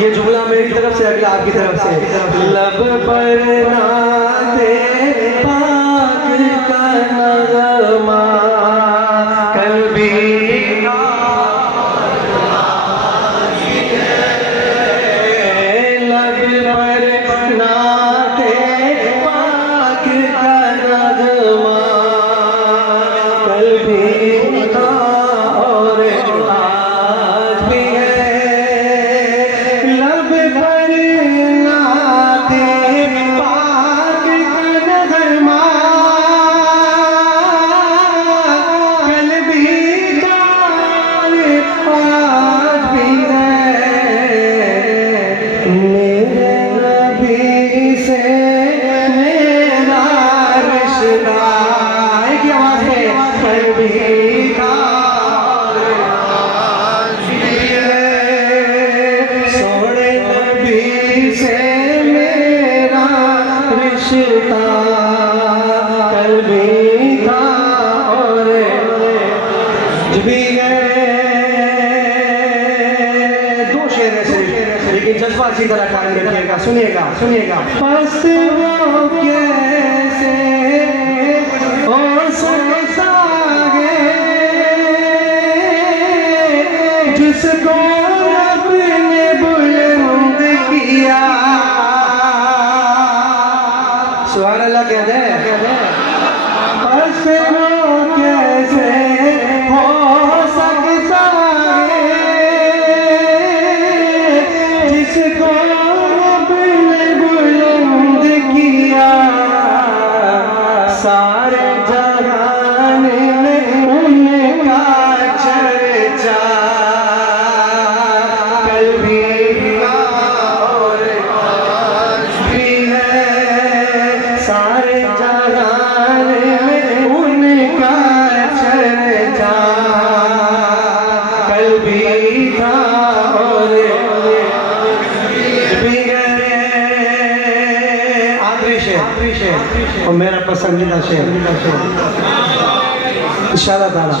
ये जुमला मेरी तरफ से, अगला आपकी तरफ से। लब पर नाते पाक का नगमा कल्बी जज्बा अच्छी तरह कायम रखिएगा। सुनिएगा सुनिएगा। पस्त वो कैसे हो सकता है जिसको रब ने बुलंद किया। सुभान अल्लाह कहते हैं। पस्त वो कैसे हो सकता जिसको रब ने बुलंद किया। सारे जहान में उनका चर्चा कल भी और आज भी है। सारे जहान में उनका चर्चा कल भी था और और मेरा पसंदीदा शेर इशारा ताला।